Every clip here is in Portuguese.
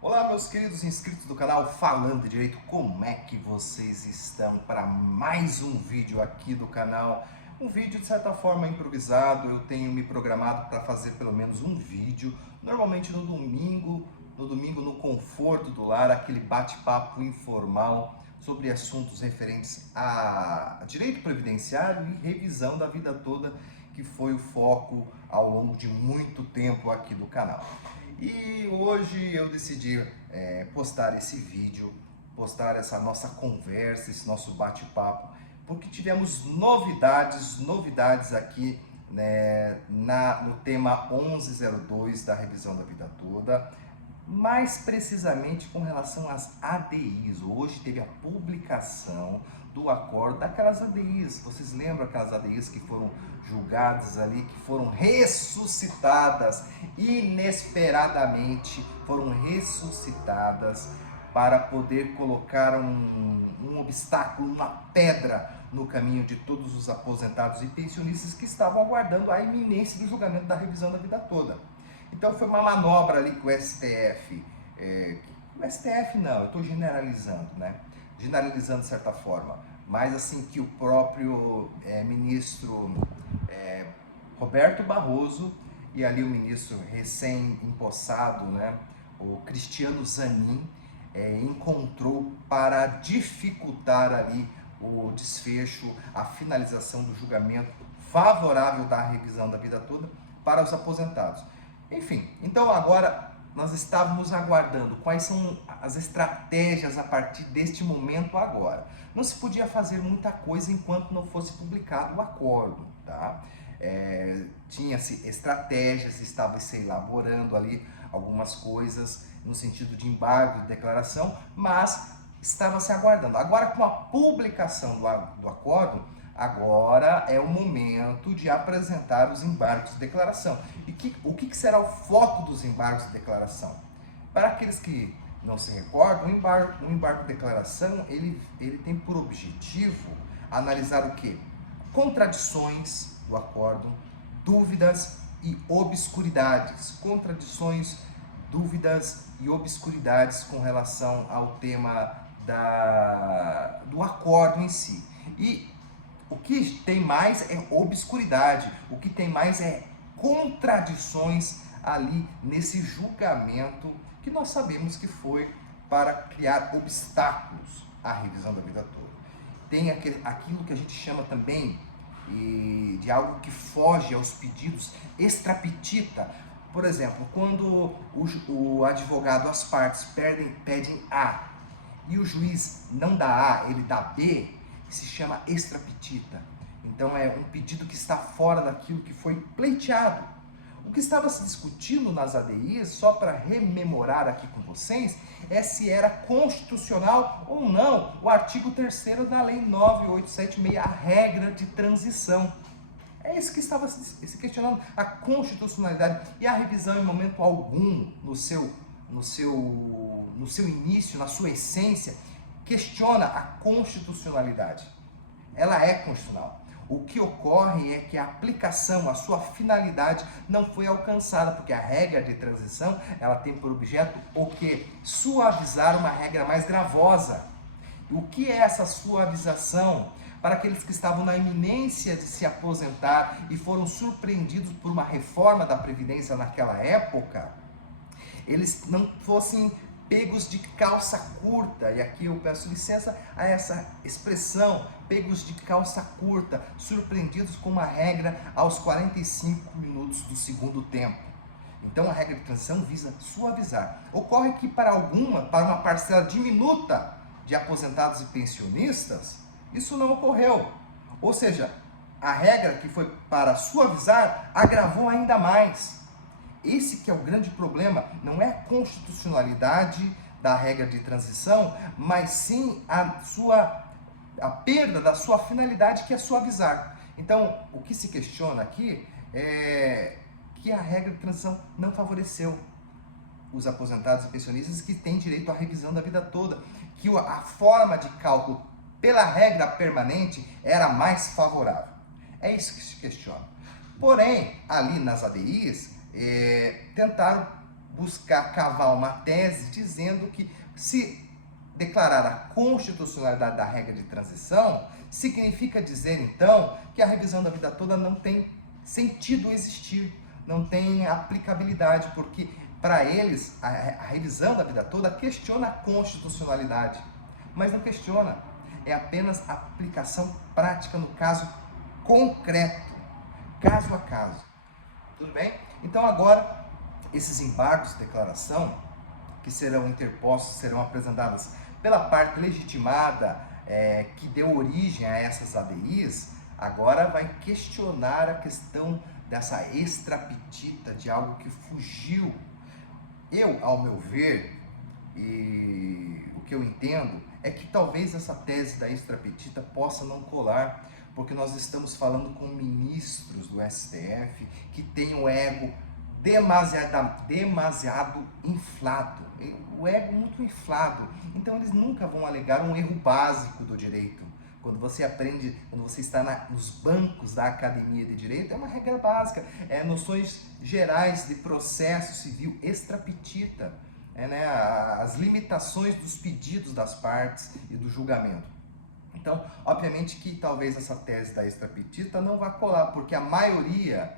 Olá, meus queridos inscritos do canal Falando Direito, como é que vocês estão para mais um vídeo aqui do canal? Um vídeo de certa forma improvisado, eu tenho me programado para fazer pelo menos um vídeo, normalmente no domingo no conforto do lar, aquele bate-papo informal sobre assuntos referentes a direito previdenciário e revisão da vida toda, que foi o foco ao longo de muito tempo aqui do canal. E hoje eu decidi postar esse vídeo, postar essa nossa conversa, esse nosso bate-papo, porque tivemos novidades aqui, né, no tema 1102 da revisão da vida toda, mais precisamente com relação às ADIs. Hoje teve a publicação do acordo daquelas ADIs. Vocês lembram aquelas ADIs que foram julgadas ali, que foram ressuscitadas inesperadamente, foram ressuscitadas para poder colocar um obstáculo, uma pedra no caminho de todos os aposentados e pensionistas que estavam aguardando a iminência do julgamento da revisão da vida toda. Então foi uma manobra ali que o STF, o STF não, eu estou generalizando, né? Generalizando de certa forma, mas assim que o próprio ministro Roberto Barroso e ali o ministro recém-empossado, né, o Cristiano Zanin, encontrou para dificultar ali o desfecho, a finalização do julgamento favorável da revisão da vida toda para os aposentados. Enfim, então agora nós estávamos aguardando quais são as estratégias a partir deste momento agora. Não se podia fazer muita coisa enquanto não fosse publicado o acordo, tá? Tinha-se estratégias, estava se elaborando ali algumas coisas no sentido de embargo de declaração, mas estava se aguardando. Agora, com a publicação do acordo, agora é o momento de apresentar os embargos de declaração. E o que será o foco dos embargos de declaração? Para aqueles que não se recordam, o embargo de declaração ele tem por objetivo analisar o quê? Contradições do acordo, dúvidas e obscuridades. Contradições, dúvidas e obscuridades com relação ao tema do acordo em si. E o que tem mais é obscuridade, o que tem mais é contradições ali nesse julgamento que nós sabemos que foi para criar obstáculos à revisão da vida toda. Tem aquilo que a gente chama também de algo que foge aos pedidos, extrapetita. Por exemplo, quando o advogado, as partes pedem A e o juiz não dá A, ele dá B, se chama extrapetita. Então é um pedido que está fora daquilo que foi pleiteado. O que estava se discutindo nas ADIs, só para rememorar aqui com vocês, é se era constitucional ou não o artigo 3º da Lei 9876, a regra de transição. É isso que estava se questionando, a constitucionalidade e a revisão em momento algum, no seu início, na sua essência, questiona a constitucionalidade. Ela é constitucional. O que ocorre é que a aplicação, a sua finalidade não foi alcançada, porque a regra de transição, ela tem por objeto o que? Suavizar uma regra mais gravosa. O que é essa suavização? Para aqueles que estavam na iminência de se aposentar e foram surpreendidos por uma reforma da Previdência naquela época, eles não fossem pegos de calça curta, e aqui eu peço licença a essa expressão, pegos de calça curta, surpreendidos com uma regra aos 45 minutos do segundo tempo. Então a regra de transição visa suavizar. Ocorre que para uma parcela diminuta de aposentados e pensionistas, isso não ocorreu. Ou seja, a regra que foi para suavizar agravou ainda mais. Esse que é o grande problema, não é a constitucionalidade da regra de transição, mas sim a perda da sua finalidade, que é suavizar. Então, o que se questiona aqui é que a regra de transição não favoreceu os aposentados e pensionistas que têm direito à revisão da vida toda, que a forma de cálculo pela regra permanente era mais favorável. É isso que se questiona. Porém, ali nas ADIs, tentaram buscar cavar uma tese dizendo que se declarar a constitucionalidade da regra de transição significa dizer, então, que a revisão da vida toda não tem sentido existir, não tem aplicabilidade, porque para eles a revisão da vida toda questiona a constitucionalidade, mas não questiona, é apenas aplicação prática no caso concreto, caso a caso. Tudo bem? Então agora, esses embargos de declaração que serão interpostos, serão apresentados pela parte legitimada que deu origem a essas ADIs, agora vai questionar a questão dessa extrapetita de algo que fugiu. Eu, ao meu ver, e o que eu entendo, é que talvez essa tese da extrapetita possa não colar, porque nós estamos falando com ministros do STF que têm o ego demasiado inflado, o ego muito inflado, então eles nunca vão alegar um erro básico do direito. Quando você aprende, quando você está nos bancos da academia de direito, é uma regra básica, noções gerais de processo civil, extrapetita, as limitações dos pedidos das partes e do julgamento. Então, obviamente que talvez essa tese da extrapetita não vá colar, porque a maioria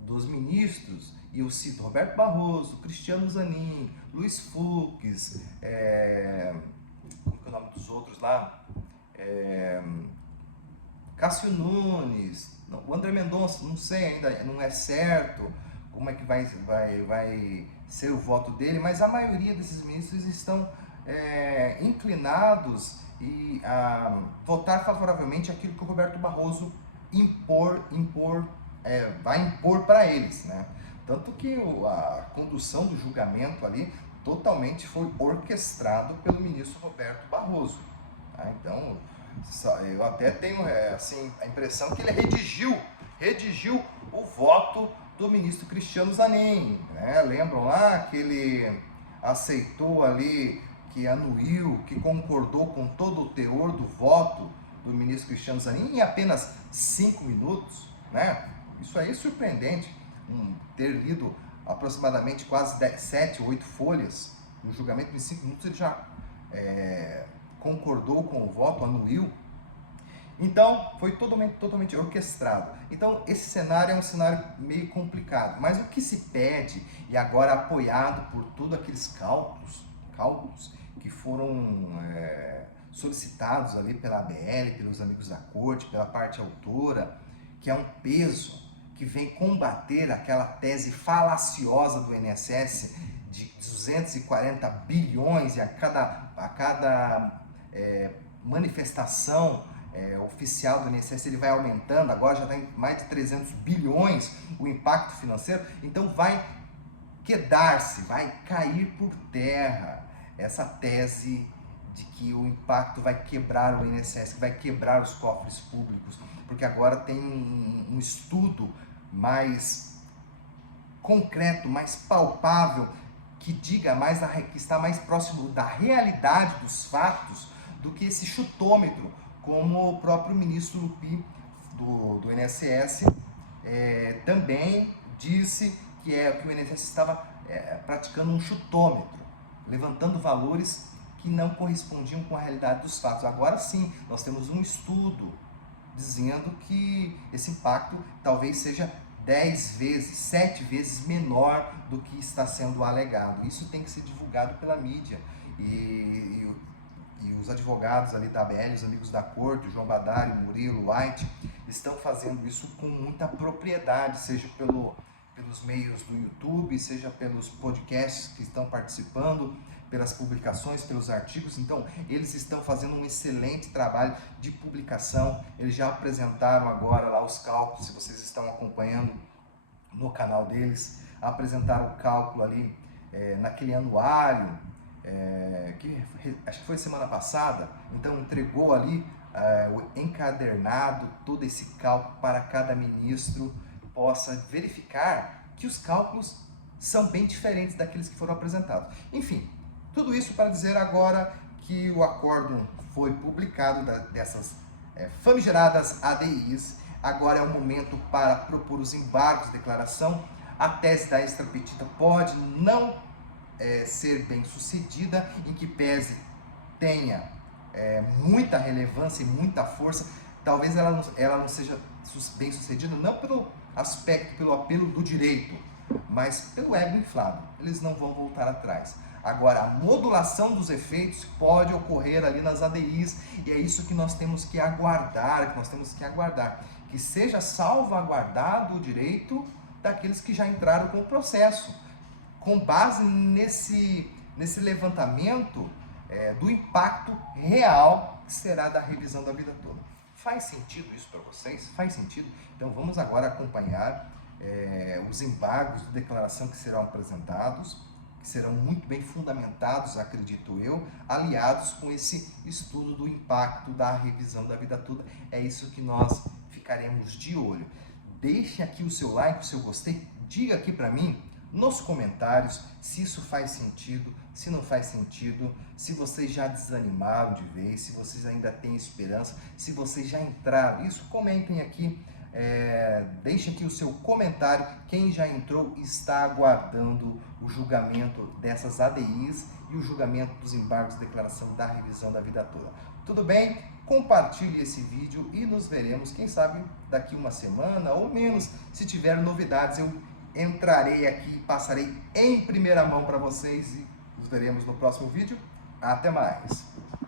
dos ministros, e eu cito Roberto Barroso, Cristiano Zanin, Luiz Fux, como é o nome dos outros lá? Cássio Nunes, o André Mendonça, não sei ainda, não é certo como é que vai ser o voto dele, mas a maioria desses ministros estão inclinados a votar favoravelmente aquilo que o Roberto Barroso vai impor para eles, né? Tanto que a condução do julgamento ali totalmente foi orquestrado pelo ministro Roberto Barroso. Tá? Então, eu até tenho a impressão que ele redigiu o voto do ministro Cristiano Zanin, né? Lembram lá que ele aceitou ali, que anuiu, que concordou com todo o teor do voto do ministro Cristiano Zanin em apenas 5 minutos, né? Isso aí é surpreendente, ter lido aproximadamente quase 7, 8 folhas no julgamento, em 5 minutos ele já concordou com o voto, anuiu. Então, foi totalmente orquestrado. Então, esse cenário é um cenário meio complicado, mas o que se pede, e agora apoiado por todos aqueles cálculos que foram solicitados ali pela ABL, pelos amigos da corte, pela parte autora, que é um peso que vem combater aquela tese falaciosa do INSS de 240 bilhões, e a cada manifestação oficial do INSS ele vai aumentando, agora já está em mais de 300 bilhões o impacto financeiro, então vai quedar-se, vai cair por terra essa tese de que o impacto vai quebrar o INSS, que vai quebrar os cofres públicos, porque agora tem um estudo mais concreto, mais palpável, que diga mais, que está mais próximo da realidade dos fatos do que esse chutômetro, como o próprio ministro Lupi do INSS também disse que o INSS estava praticando um chutômetro, levantando valores que não correspondiam com a realidade dos fatos. Agora sim, nós temos um estudo dizendo que esse impacto talvez seja 10 vezes, 7 vezes menor do que está sendo alegado. Isso tem que ser divulgado pela mídia. E os advogados ali da ABL, os amigos da corte, João Badário, Murilo, White, estão fazendo isso com muita propriedade, seja pelos meios do YouTube, seja pelos podcasts que estão participando, pelas publicações, pelos artigos. Então, eles estão fazendo um excelente trabalho de publicação. Eles já apresentaram agora lá os cálculos, se vocês estão acompanhando no canal deles, apresentaram o cálculo ali naquele anuário, que acho que foi semana passada. Então, entregou ali o encadernado, todo esse cálculo para cada ministro possa verificar que os cálculos são bem diferentes daqueles que foram apresentados. Enfim, tudo isso para dizer agora que o acórdão foi publicado dessas famigeradas ADIs. Agora é o momento para propor os embargos de declaração. A tese da extra petita pode não ser bem sucedida, em que pese tenha muita relevância e muita força, talvez ela não seja bem sucedida não pelo aspecto, pelo apelo do direito, mas pelo ego inflado. Eles não vão voltar atrás. Agora, a modulação dos efeitos pode ocorrer ali nas ADIs, e é isso que nós temos que aguardar, que seja salvaguardado o direito daqueles que já entraram com o processo, com base nesse levantamento do impacto real que será da revisão da vida toda. Faz sentido isso para vocês? Faz sentido? Então vamos agora acompanhar os embargos de declaração que serão apresentados, que serão muito bem fundamentados, acredito eu, aliados com esse estudo do impacto da revisão da vida toda. É isso que nós ficaremos de olho. Deixe aqui o seu like, o seu gostei, diga aqui para mim nos comentários se isso faz sentido, se não faz sentido, se vocês já desanimaram de vez, se vocês ainda têm esperança, se vocês já entraram. Isso, comentem aqui, deixe aqui o seu comentário. Quem já entrou está aguardando o julgamento dessas ADIs e o julgamento dos embargos de declaração da revisão da vida toda. Tudo bem? Compartilhe esse vídeo e nos veremos, quem sabe, daqui uma semana ou menos. Se tiver novidades, eu entrarei aqui, passarei em primeira mão para vocês e nos veremos no próximo vídeo. Até mais!